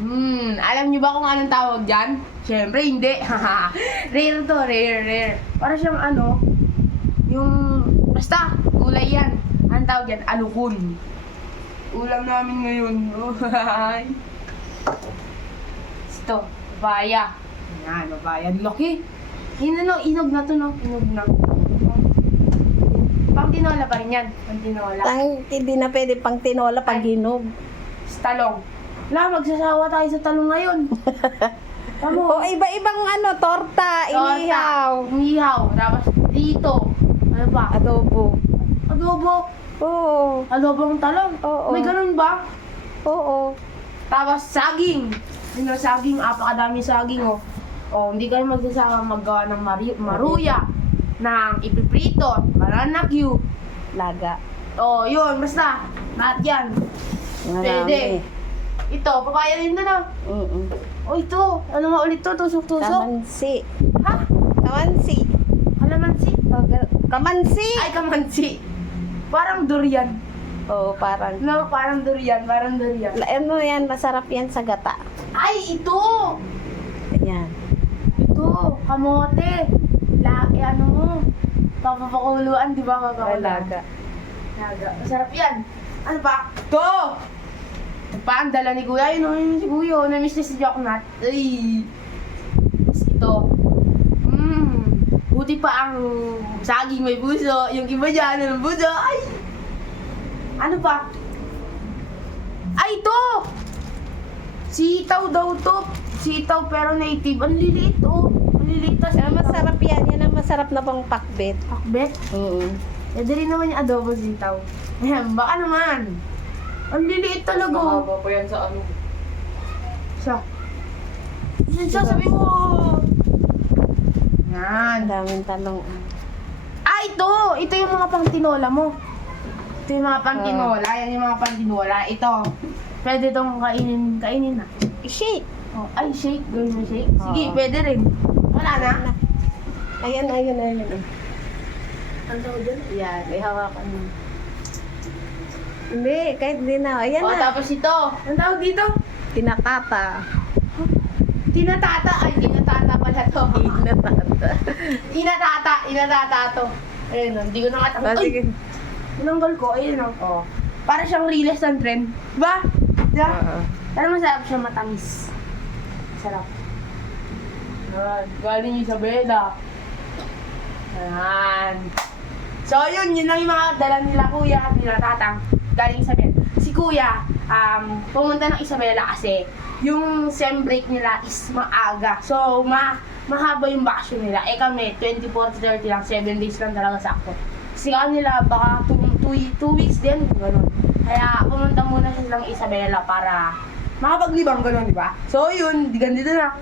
Hmm, alam niyo ba kung anong tawag dyan? Siyempre, hindi. rare to, rare, rare. Para siyang ano, yung, basta, gulay yan. Anong tawag dyan? Alukun. Ulam namin ngayon. Ito, babaya. Yan, babaya. Laki. Yun ano, inog na to, no? Inog na. Pang tinola pa rin yan. Pang tinola. Tang, hindi na pwede pang tinola pag hinog. Sa Wala, magsasawa tayo sa talong ngayon. Tamo. O iba-ibang ano, torta, inihaw, Inihaw. Tapos dito. Ano ba? adobo. Adobo. Oo, Adobong talong. Oo. May ganun ba? oo. Tapos saging. Ano saging? Apakadami saging oh. Oh, hindi kayo magsasawa maggawa ng mari- maruya, ng ipiprito, banana Q. Laga. Oh, yun, basta. Lahat yan. Pwede. Ito, papaya rin doon ah. Mm-mm. Oh, ito. Ano nga ulit to? Tusok-tusok? Kamansi. Ha? Kamansi. Kalamansi? O, Kamansi! Ay, kamansi. Parang durian. Oo, parang. No, parang durian. Parang durian. Ano yan, masarap yan sa gata. Ay, ito! Ganyan. Ito, kamote. La, eh, ano mo? Papapakuluan, di ba? Papakuluan. Laga. Laga. Masarap yan. Ano ba? Ito! Ito pa, ang dala ni Kuya. Yun, oh, yun si Kuya. Namiss niya si Joknat. Ay! Tapos ito. Mmm. Buti pa ang saging may buso. Yung iba dyan, ano ng buso. Ay! Ano pa? Ay, ito! Sitaw daw to. Sitaw pero native. Ang liliit, oh. Ang liliit. Tas Yan, masarap yan. Yan ang masarap na pang pakbet. Pakbet. Oo. Pwede rin naman yung adobo sitaw. Ayan, baka naman. Ang liliit talaga. Mahaba pa yan sa ano. Siya. Yan siya, sabi mo. Yan. Ang daming talong. Ah, ito! Ito yung mga pang tinola mo. Ito yung mga pang tinola. Yan yung mga pang tinola. Ito. Pwede itong kainin, kainin na. Shake! Oh, ay, shake. Gawin mo shake. Sige, Oo. pwede rin. Wala na. Ayan, ayan, ayan. Ang tawag dyan? Yan, ihawakan mo. Hindi, kahit di na. Ayan Oh, na. tapos ito. Ang tawag dito? Tinatata. Tinatata. Ay, tinatata pala to. Tinatata. Inatata, inatata to. Ayun, oh, hindi ko Ah, nakatapos. Ay, sige. tinanggal ko. Ayun, oh. Oh. Para siyang riles ng trend. Ba? Diba? Oo. Pero masarap siya matamis. Sarap. Yan. Galing Isabela. Yan. So, yun. Yun lang yung mga dala nila kuya at nila tatang. Galing Isabela. Si kuya, um, pumunta ng Isabela kasi yung sem break nila is maaga. So, ma mahaba yung bakasyon nila. Eh kami, 24 to 30 lang, 7 days lang talaga sakto. Kasi kanila, baka 2 weeks din, ganun. Kaya pumunta muna silang Isabela para makapaglibang ganun, di ba? So yun, ganito na.